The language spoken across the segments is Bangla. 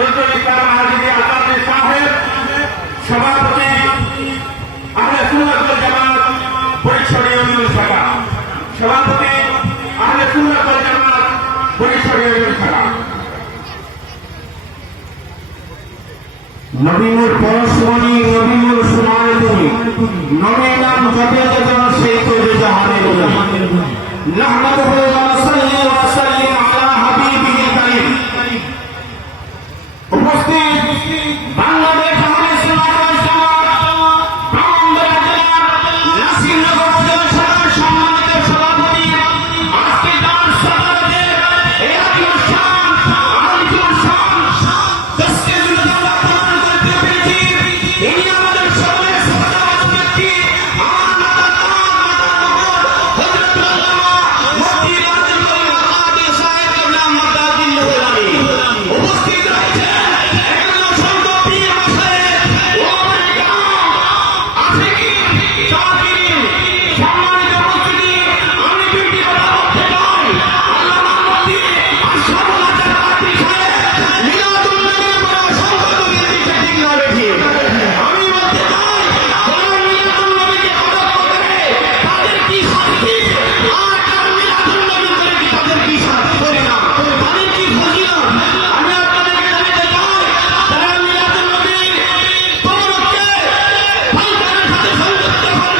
নজরুল ইসলাম ইউনিয়ন শাখা নবীনুর পরশমণি তুমি নবীর নাম জপে যেন সেই তৈরি জাহানের নাহমাদুহু ওয়া নাসাল্লি Mighty.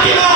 Fatima!